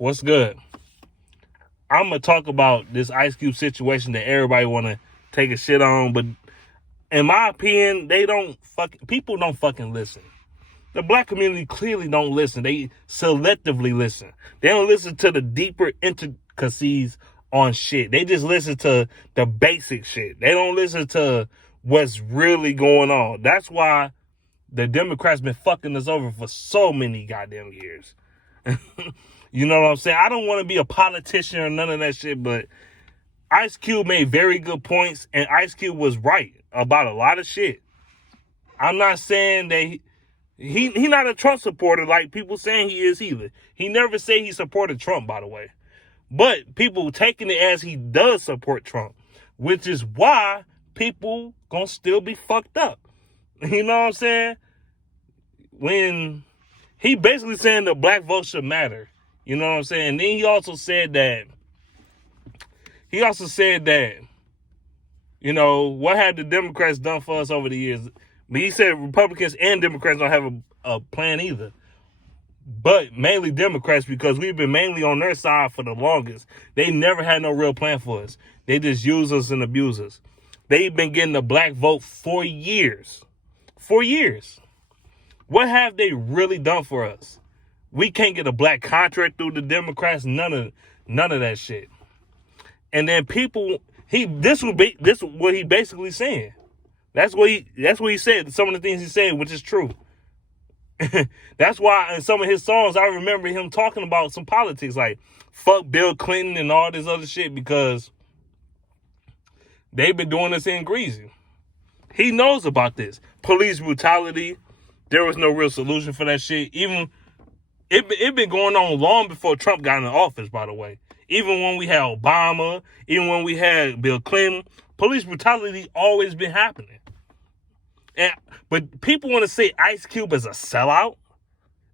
What's good? I'm going to talk about this Ice Cube situation that everybody want to take a shit on, but in my opinion, people don't fucking listen. The black community clearly don't listen. They selectively listen. They don't listen to the deeper intricacies on shit. They just listen to the basic shit. They don't listen to what's really going on. That's why the Democrats been fucking us over for so many goddamn years. You know what I'm saying? I don't want to be a politician or none of that shit, but Ice Cube made very good points, and Ice Cube was right about a lot of shit. I'm not saying that he not a Trump supporter like people saying he is either. He never said he supported Trump, by the way. But people taking it as he does support Trump, which is why people gonna still be fucked up. You know what I'm saying? When he basically saying the black vote should matter. You know what I'm saying? And then he also said that, you know, what have the Democrats done for us over the years? But he said Republicans and Democrats don't have a plan either. But mainly Democrats, because we've been mainly on their side for the longest. They never had no real plan for us. They just use us and abuse us. They've been getting the black vote for years. For years. What have they really done for us? We can't get a black contract through the Democrats. None of that shit. And then this is what he basically saying. That's what he said. Some of the things he said, which is true. That's why in some of his songs, I remember him talking about some politics, like fuck Bill Clinton and all this other shit, because they've been doing this in Greasy. He knows about this. Police brutality. There was no real solution for that shit. Even it been going on long before Trump got in office, by the way. Even when we had Obama, even when we had Bill Clinton, police brutality always been happening. But people want to say Ice Cube is a sellout.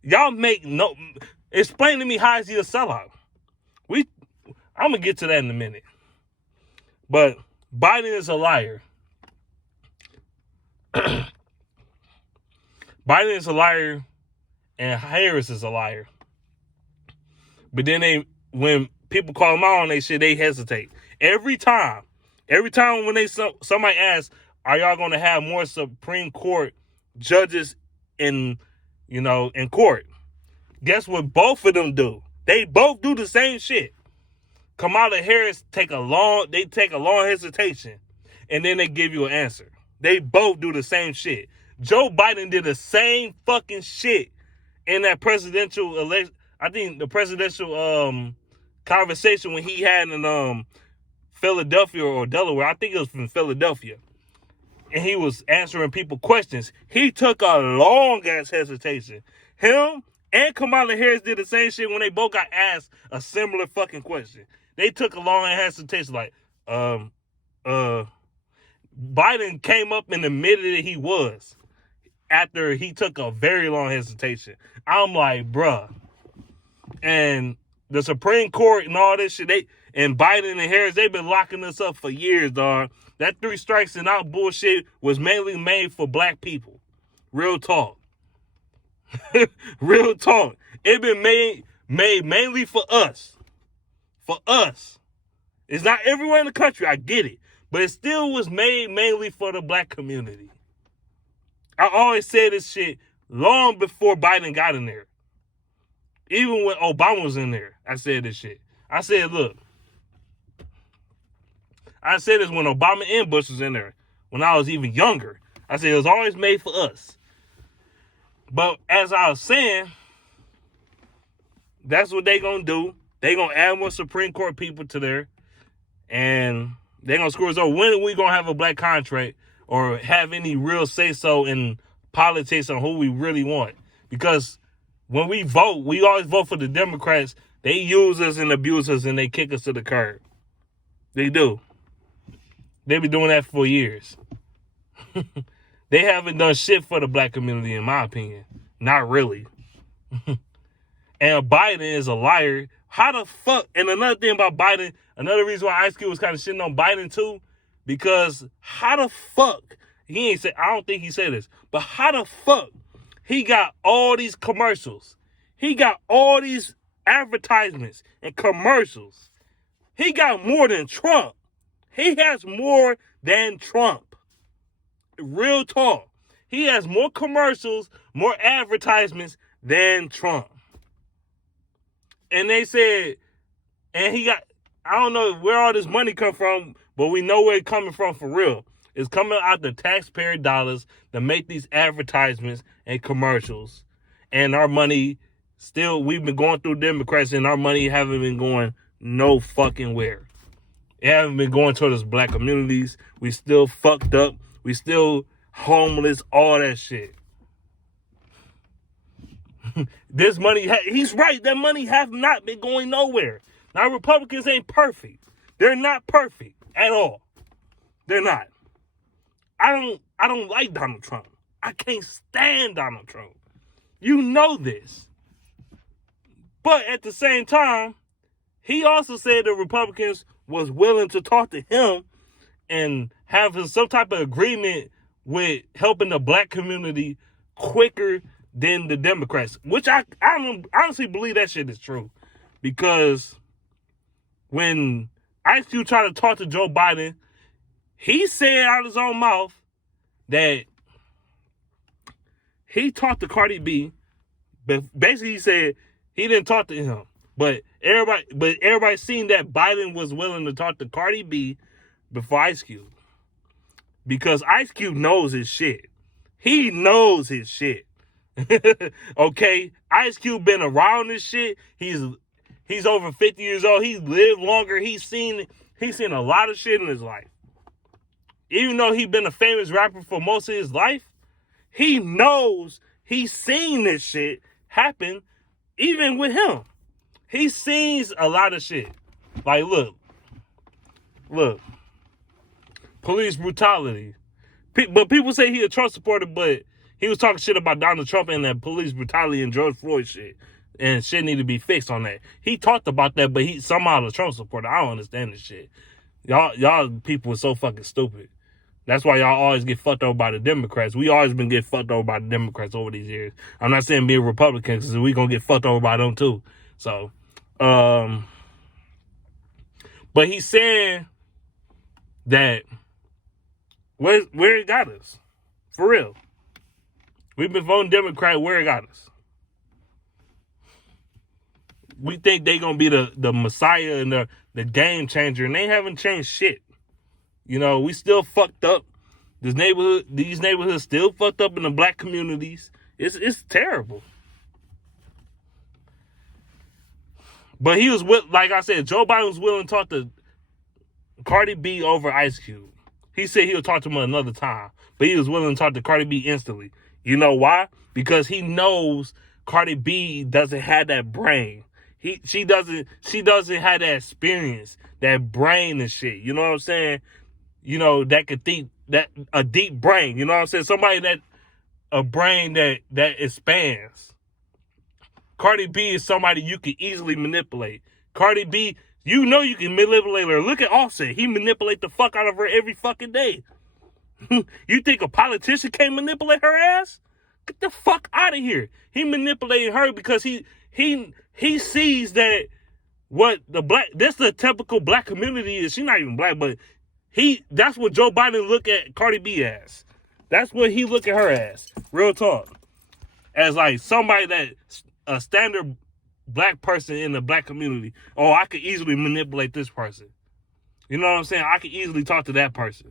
Y'all explain to me, how is he a sellout? I'm gonna get to that in a minute. But Biden is a liar. Biden is a liar, and Harris is a liar. But then when people call them out on their shit, they hesitate. Every time when somebody asks, are y'all going to have more Supreme Court judges in court? Guess what both of them do? They both do the same shit. Kamala Harris take a long hesitation, and then they give you an answer. They both do the same shit. Joe Biden did the same fucking shit in that presidential election. I think the presidential conversation when he had in Philadelphia or Delaware. I think it was from Philadelphia. And he was answering people questions. He took a long-ass hesitation. Him and Kamala Harris did the same shit when they both got asked a similar fucking question. They took a long-ass hesitation like, Biden came up and admitted that he was after he took a very long hesitation. I'm like, bruh. And the Supreme Court and all this shit, and Biden and Harris, they've been locking us up for years, dog. That 3 strikes and out bullshit was mainly made for black people. Real talk. Real talk. It been made mainly for us. For us. It's not everywhere in the country, I get it. But it still was made mainly for the black community. I always said this shit long before Biden got in there. Even when Obama was in there, I said this shit. I said, look. I said this when Obama and Bush was in there. When I was even younger. I said it was always made for us. But as I was saying, that's what they gonna do. They gonna add more Supreme Court people to there. And they gonna screw us over. When are we gonna have a black contract or have any real say-so in politics on who we really want? Because when we vote, we always vote for the Democrats. They use us and abuse us and they kick us to the curb. They do. They've been doing that for years. They haven't done shit for the black community, in my opinion. Not really. And Biden is a liar. How the fuck? And another thing about Biden, another reason why Ice Cube was kind of shitting on Biden too, because how the fuck, I don't think he said this, but how the fuck he got all these commercials? He got all these advertisements and commercials. He got more than Trump. He has more than Trump. Real talk. He has more commercials, more advertisements than Trump. And they said, and he got, I don't know where all this money come from, but we know where it's coming from for real. It's coming out the taxpayer dollars to make these advertisements and commercials. And our money still, we've been going through Democrats and our money haven't been going no fucking where. It haven't been going towards black communities. We still fucked up. We still homeless, all that shit. This money, he's right, that money have not been going nowhere. Now, Republicans ain't perfect. They're not perfect at all. They're not. I don't like Donald Trump. I can't stand Donald Trump. You know this. But at the same time, he also said the Republicans was willing to talk to him and have some type of agreement with helping the black community quicker than the Democrats, which I honestly believe that shit is true. Because when Ice Cube tried to talk to Joe Biden, he said out of his own mouth that he talked to Cardi B, but basically he said he didn't talk to him. But everybody seen that Biden was willing to talk to Cardi B before Ice Cube. Because Ice Cube knows his shit. He knows his shit. Okay? Ice Cube been around this shit. He's over 50 years old. He's lived longer. He's seen a lot of shit in his life. Even though he's been a famous rapper for most of his life, he knows he's seen this shit happen even with him. He sees a lot of shit. Like, look. Police brutality. But people say he a Trump supporter, but he was talking shit about Donald Trump and that police brutality and George Floyd shit. And shit need to be fixed on that. He talked about that, but he somehow a Trump supporter. I don't understand this shit. Y'all people are so fucking stupid. That's why y'all always get fucked over by the Democrats. We always been getting fucked over by the Democrats over these years. I'm not saying being Republicans, because we gonna get fucked over by them too. So, but he's saying that where it got us. For real. We've been voting Democrat where it got us. We think they gonna be the messiah and the game changer, and they haven't changed shit. You know, we still fucked up. These neighborhoods still fucked up in the black communities. It's terrible. But he was like I said, Joe Biden was willing to talk to Cardi B over Ice Cube. He said he'll talk to him another time, but he was willing to talk to Cardi B instantly. You know why? Because he knows Cardi B doesn't have that brain. She doesn't have that experience, that brain and shit. You know what I'm saying? You know, that could think, that a deep brain. You know what I'm saying? Somebody a brain that expands. Cardi B is somebody you can easily manipulate. Cardi B, you know you can manipulate her. Look at Offset. He manipulate the fuck out of her every fucking day. You think a politician can't manipulate her ass? Get the fuck out of here. He manipulated her because he sees that what this the typical black community is. She's not even black, but that's what Joe Biden look at Cardi B as. That's what he look at her as. Real talk. As like somebody that's a standard black person in the black community. Oh, I could easily manipulate this person. You know what I'm saying? I could easily talk to that person.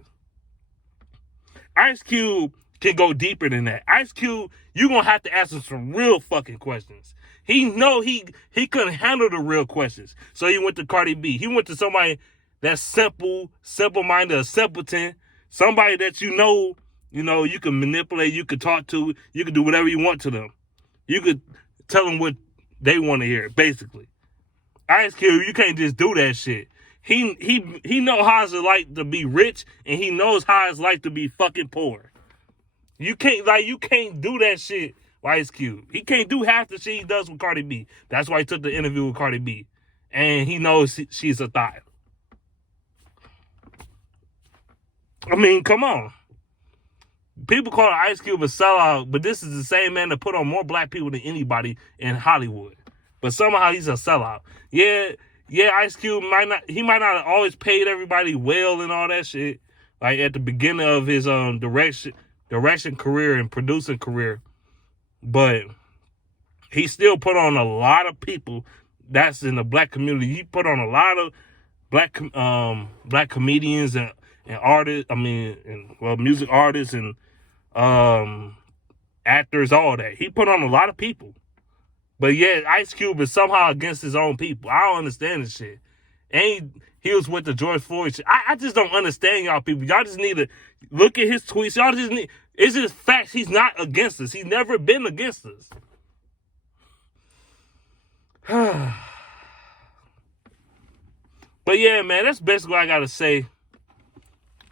Ice Cube can go deeper than that. Ice Cube, you're going to have to ask him some real fucking questions. He know he couldn't handle the real questions. So he went to Cardi B. He went to somebody that's simple-minded, a simpleton, somebody that you know, you can manipulate, you can talk to, you can do whatever you want to them. You could tell them what they want to hear, basically. Ice Cube, you can't just do that shit. He know how it's like to be rich, and he knows how it's like to be fucking poor. You can't do that shit with Ice Cube. He can't do half the shit he does with Cardi B. That's why he took the interview with Cardi B. And he knows she's a thot. I mean, come on. People call Ice Cube a sellout, but this is the same man that put on more black people than anybody in Hollywood. but somehow he's a sellout. Yeah, Ice Cube might not have always paid everybody well and all that shit. Like at the beginning of his direction career and producing career. But he still put on a lot of people that's in the black community. He put on a lot of black comedians and artists. Music artists and actors, all that. He put on a lot of people. But yeah, Ice Cube is somehow against his own people. I don't understand this shit. And he was with the George Floyd shit. I just don't understand y'all people. Y'all just need to look at his tweets. Y'all just need, it's just facts. He's not against us. He's never been against us. But yeah, man, that's basically what I got to say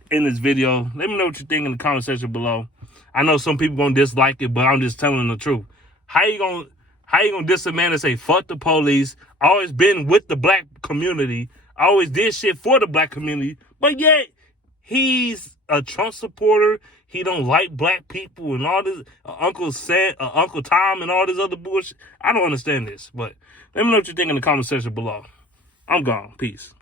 in this video. Let me know what you think in the comment section below. I know some people gonna dislike it, but I'm just telling the truth. How you gonna diss a man and say fuck the police? I always been with the black community. I always did shit for the black community, but yet he's a Trump supporter. He don't like black people and all this. Uncle Tom and all this other bullshit. I don't understand this, but let me know what you think in the comment section below. I'm gone. Peace.